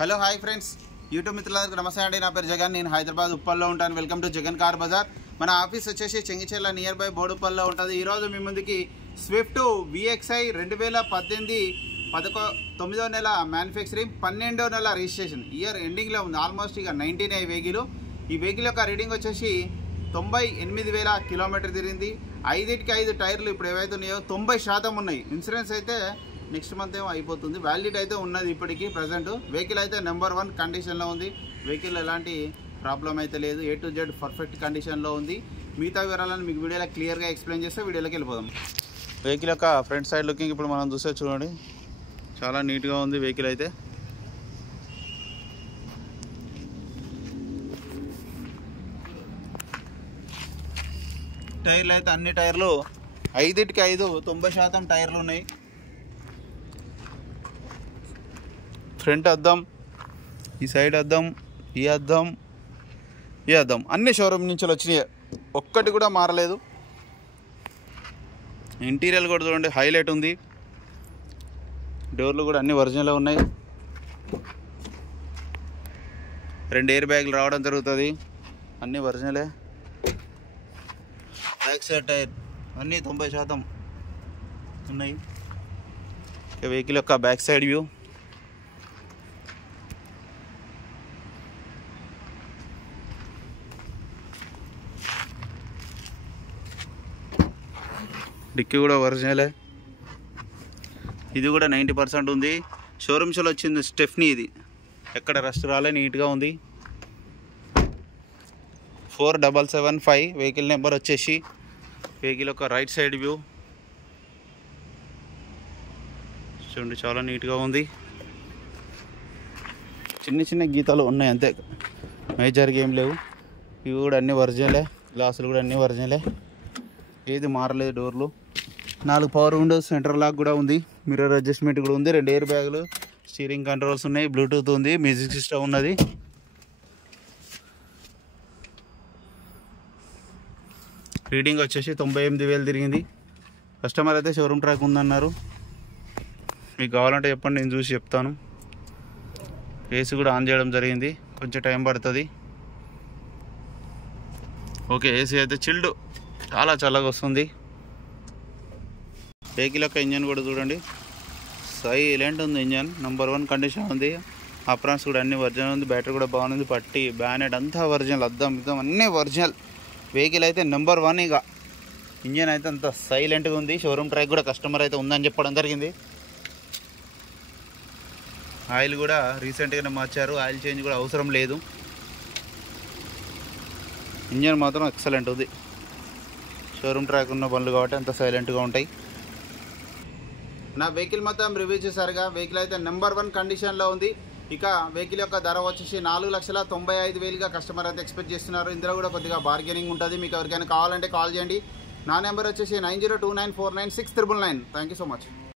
Hello hi friends, YouTube మిత్రులందరికీ నమస్తే అండి. నా పేరు జగన్. నేను హైదరాబాద్ ఉప్పల్లో ఉంటాను. Welcome to Jagan car bazaar. మన ఆఫీస్ వచ్చేసి చెంగిచెర్ల నియర్ బై బోడుప్పల్లో ఉంటుంది. ఈరోజు మీ ముందుకి స్విఫ్ట్ VXI 2018 9వ నెల మ్యానుఫ్యాక్చరింగ్, 12వ నెల రిజిస్ట్రేషన్, ఇయర్ ఎండింగ్లో ఉంది. ఆల్మోస్ట్ ఇక 19 వెహికల్. ఈ వెహికల్ యొక్క రీడింగ్ వచ్చేసి 98,000 కిలోమీటర్ తిరిగింది. 5 టైర్లు ఇప్పుడు ఏవైతే ఉన్నాయో 90% ఉన్నాయి. ఇన్సూరెన్స్ అయితే నెక్స్ట్ మంత్ ఏమో అయిపోతుంది. వ్యాలిడిటీ అయితే ఉన్నది ఇప్పటికీ ప్రజెంట్. వెహికల్ అయితే నెంబర్ 1 కండిషన్లో ఉంది. వెహికల్ ఎలాంటి ప్రాబ్లం అయితే లేదు. A to Z పర్ఫెక్ట్ కండిషన్లో ఉంది. మిగతా వివరాలను మీకు వీడియోలో క్లియర్గా ఎక్స్ప్లెయిన్ చేస్తే వీడియోలోకి వెళ్ళిపోదాం. వెహికల్ యొక్క ఫ్రంట్ సైడ్ లుకింగ్ ఇప్పుడు మనం చూస్తే చూడండి, చాలా నీట్గా ఉంది వెహికల్ అయితే. టైర్లు అయితే అన్ని టైర్లు 5 90% టైర్లు ఉన్నాయి. ఫ్రంట్ అద్దం, ఈ సైడ్ అద్దం, ఈ అద్దం, ఈ అద్దం అన్ని షోరూమ్ నుంచి వచ్చినాయి, ఒక్కటి కూడా మారలేదు. ఇంటీరియర్ కూడా చూడండి, హైలైట్ ఉంది. డోర్లు కూడా అన్ని ఒరిజినల్ ఉన్నాయి. 2 ఎయిర్ బ్యాగులు రావడం జరుగుతుంది, అన్నీ ఒరిజినలే. బ్యాక్ సైడ్ టైర్ అన్నీ 90% ఉన్నాయి. వెహికల్ యొక్క బ్యాక్ సైడ్ వ్యూ. డిక్కీ కూడా ఒరిజినలే. ఇది కూడా 90% ఉంది. షోరూమ్స్లో వచ్చింది స్టెఫ్నీ. ఇది ఎక్కడ రస్ట్ రాలే, నీట్గా ఉంది. 4775 వెహికల్ నెంబర్ వచ్చేసి. వెహికల్ యొక్క రైట్ సైడ్ వ్యూ చూడండి, చాలా నీట్గా ఉంది. చిన్న గీతాలు ఉన్నాయి అంతే, మేజర్గా ఏం లేవు. ఇవి కూడా అన్నీ ఒరిజినలే. గ్లాసులు కూడా అన్నీ ఒరిజినలే, ఏది మారలేదు. డోర్లు 4 పవర్ విండోస్, సెంటర్ లాక్ కూడా ఉంది. మిర్రర్ అడ్జస్ట్మెంట్ కూడా ఉంది. 2 ఎయిర్ బ్యాగులు, స్టీరింగ్ కంట్రోల్స్ ఉన్నాయి, బ్లూటూత్ ఉంది, మ్యూజిక్ సిస్టమ్ ఉన్నది. రీడింగ్ వచ్చేసి 98,000 తిరిగింది. కస్టమర్ అయితే షోరూమ్ ట్రాక్ ఉందన్నారు. మీకు కావాలంటే చెప్పండి, నేను చూసి చెప్తాను. ఏసీ కూడా ఆన్ చేయడం జరిగింది, కొంచెం టైం పడుతుంది. ఓకే, ఏసీ అయితే చిల్డ్, చాలా చల్లగా వస్తుంది. వెహికల్ యొక్క ఇంజన్ కూడా చూడండి, సైలెంట్ ఉంది. ఇంజన్ నెంబర్ 1 కండిషన్ ఉంది. అప్రాన్స్ కూడా అన్ని ఒరిజినల్ ఉంది. బ్యాటరీ కూడా బాగుంది. పట్టి, బ్యానెట్ అంతా ఒరిజినల్. అద్దం అన్నీ ఒరిజినల్. వెహికల్ అయితే నెంబర్ 1. ఇక ఇంజన్ అయితే అంత సైలెంట్గా ఉంది. షోరూమ్ ట్రాక్ కూడా కస్టమర్ అయితే ఉందని చెప్పడం జరిగింది. ఆయిల్ కూడా రీసెంట్గానే మార్చారు, ఆయిల్ చేంజ్ కూడా అవసరం లేదు. ఇంజన్ మాత్రం ఎక్సలెంట్ ఉంది. షోరూమ్ ట్రాక్ ఉన్న బండ్లు కాబట్టి అంత సైలెంట్గా ఉంటాయి. నా వెహికల్ మొత్తం రివ్యూ చేశారుగా. వెహికల్ అయితే నెంబర్ 1 కండిషన్లో ఉంది. ఇక వెహికల్ యొక్క ధర వచ్చేసి 4,95,000గా కస్టమర్ అయితే ఎక్స్పెక్ట్ చేస్తున్నారు. ఇందులో కూడా కొద్దిగా బార్గెనింగ్ ఉంటుంది. మీకు ఎవరికైనా కావాలంటే కాల్ చేయండి. నా నెంబర్ వచ్చేసి 9029496999. Thank you so much.